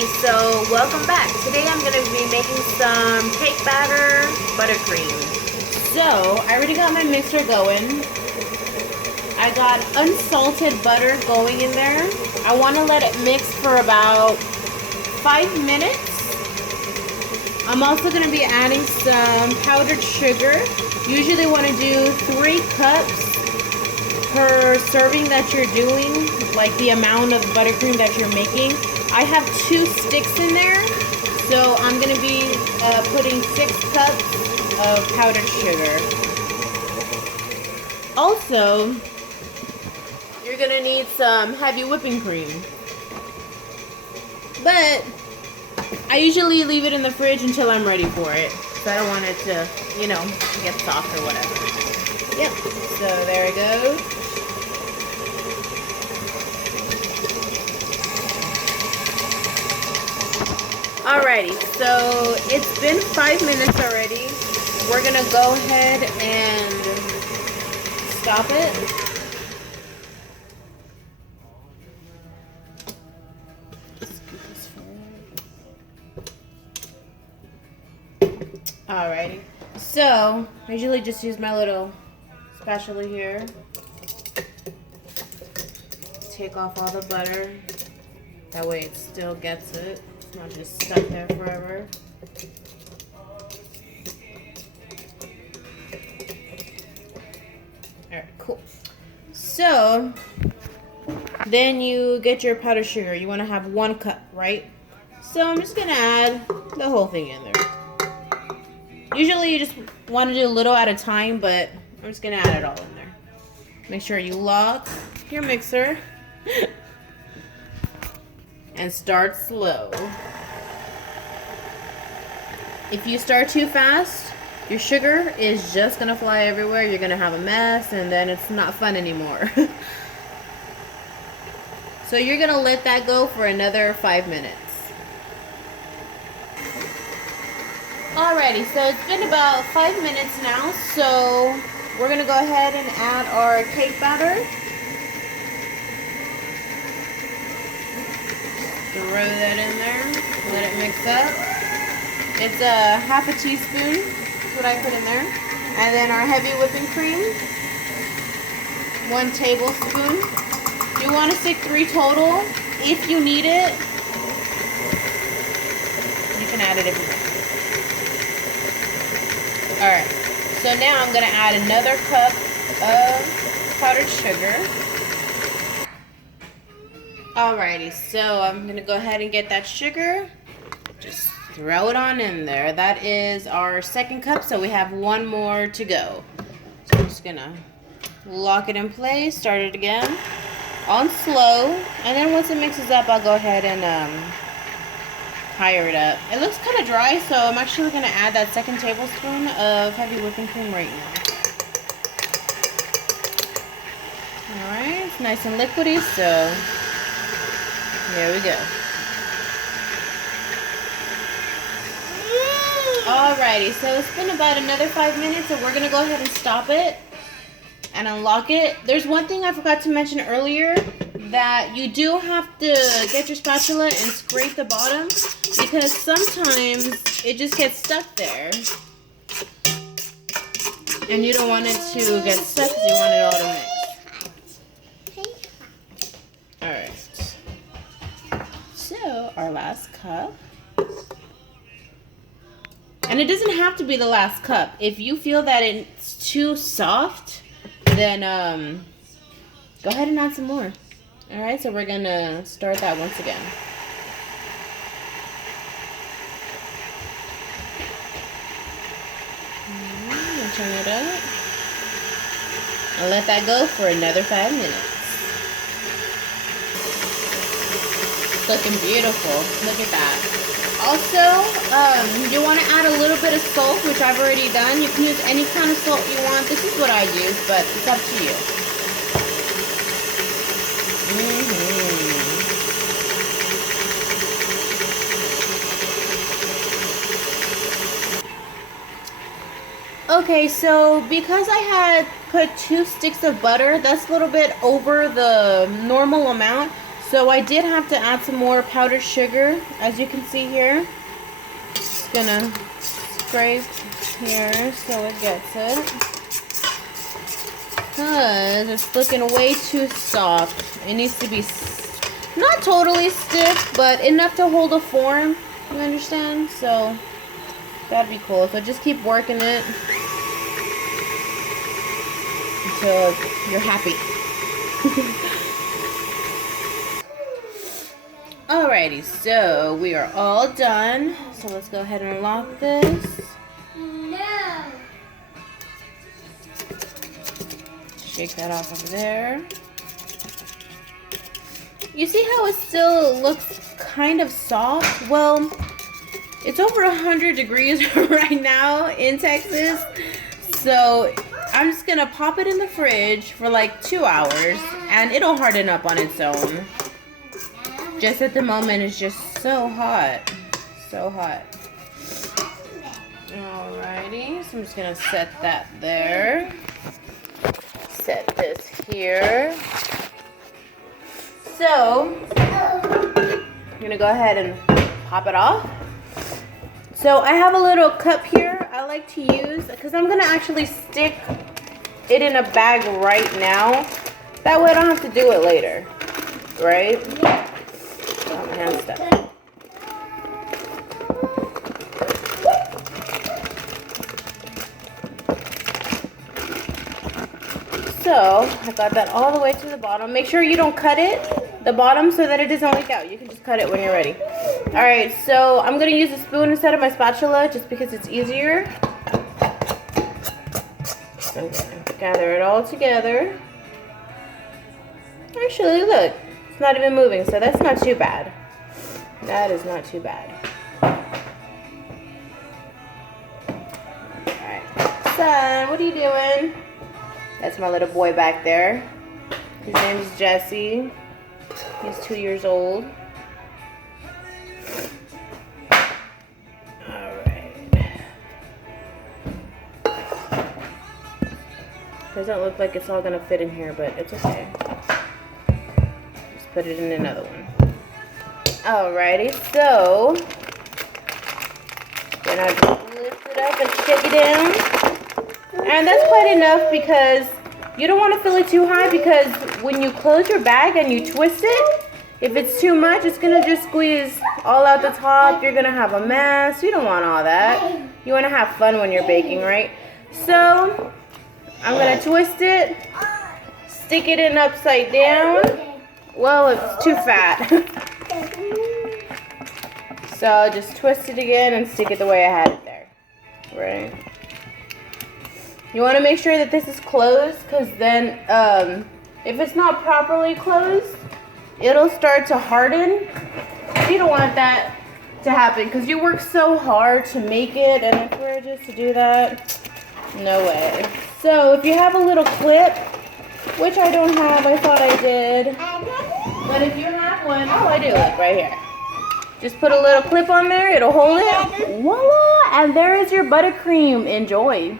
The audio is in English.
Alrighty, so welcome back. Today I'm going to be making some cake batter buttercream. So, I already got my mixer going. I got unsalted butter going in there. I want to let it mix for about 5 minutes. I'm also going to be adding some powdered sugar. Usually want to do 3 cups per serving that you're doing, like the amount of buttercream that you're making. I have 2 sticks in there, so I'm going to be putting 6 cups of powdered sugar. Also, you're going to need some heavy whipping cream. But I usually leave it in the fridge until I'm ready for it, so I don't want it to, you know, get soft or whatever. Yep, so there it goes. Alrighty, so it's been 5 minutes already. We're gonna go ahead and stop it. Alrighty, so I usually just use my little spatula here. Take off all the butter. That way it still gets it. It's not just stuck there forever. Alright, cool. So, then you get your powdered sugar. You want to have 1 cup, right? So I'm just going to add the whole thing in there. Usually you just want to do a little at a time, but I'm just going to add it all in there. Make sure you lock your mixer. And start slow. If you start too fast, your sugar is just gonna fly everywhere. You're gonna have a mess, and then it's not fun anymore. So you're gonna let that go for another 5 minutes. Alrighty, so it's been about 5 minutes now, so we're gonna go ahead and add our cake batter. Throw that in there, let it mix up. It's a half a teaspoon, that's what I put in there. And then our heavy whipping cream, 1 tablespoon. You want to stick 3 total. If you need it, you can add it if you want. Alright, so now I'm going to add another cup of powdered sugar. Alrighty, so I'm going to go ahead and get that sugar. Just throw it on in there. That is our 2nd cup, so we have 1 more to go. So I'm just going to lock it in place, start it again on slow, and then once it mixes up, I'll go ahead and higher it up. It looks kind of dry, so I'm actually going to add that 2nd tablespoon of heavy whipping cream right now. Alright, it's nice and liquidy, so there we go. Alrighty, so it's been about another 5 minutes, so we're going to go ahead and stop it and unlock it. There's one thing I forgot to mention earlier, that you do have to get your spatula and scrape the bottom, because sometimes it just gets stuck there. And you don't want it to get stuck because you want it all to mix. Alright. So, our last cup. And it doesn't have to be the last cup. If you feel that it's too soft, then go ahead and add some more. Alright, so we're going to start that once again. Turn it up. And let that go for another 5 minutes. Looking beautiful. Look at that. Also, you want to add a little bit of salt, which I've already done. You can use any kind of salt you want. This is what I use, but it's up to you. Okay, so because I had put 2 sticks of butter, that's a little bit over the normal amount. So I did have to add some more powdered sugar, as you can see here. Just gonna scrape here so it gets it. Because it's looking way too soft. It needs to be not totally stiff, but enough to hold a form. You understand? So that'd be cool. So just keep working it until you're happy. Alrighty, so we are all done. So let's go ahead and unlock this. No. Shake that off over there. You see how it still looks kind of soft? Well, it's over 100 degrees right now in Texas. So I'm just gonna pop it in the fridge for like 2 hours and it'll harden up on its own. Just at the moment, it's just so hot. So hot. Alrighty, so I'm just gonna set that there. Set this here. So, I'm gonna go ahead and pop it off. So I have a little cup here I like to use because I'm gonna actually stick it in a bag right now. That way I don't have to do it later, right? Oh, my hand's stuck. So I got that all the way to the bottom. Make sure you don't cut it, the bottom, so that it doesn't leak out. You can just cut it when you're ready. All right, so I'm gonna use a spoon instead of my spatula just because it's easier. So I'm gonna gather it all together. Actually, look, it's not even moving, so that's not too bad. That is not too bad. All right, son, what are you doing? That's my little boy back there. His name is Jesse. He's 2 years old. Alright. Doesn't look like it's all gonna fit in here, but it's okay. Just put it in another one. Alrighty, so then I just lift it up and shake it down. And that's quite enough because you don't want to fill it too high because when you close your bag and you twist it, if it's too much, it's going to just squeeze all out the top. You're going to have a mess. You don't want all that. You want to have fun when you're baking, right? So I'm going to twist it, stick it in upside down. Well, it's too fat. So I'll just twist it again and stick it the way I had it there, right? You want to make sure that this is closed because then if it's not properly closed, it'll start to harden. You don't want that to happen because you work so hard to make it, and if we're just to do that, no way. So if you have a little clip, which I don't have, I thought I did, but if you have one, oh, I do, look right here. Just put a little clip on there, it'll hold it, voila, and there is your buttercream. Enjoy.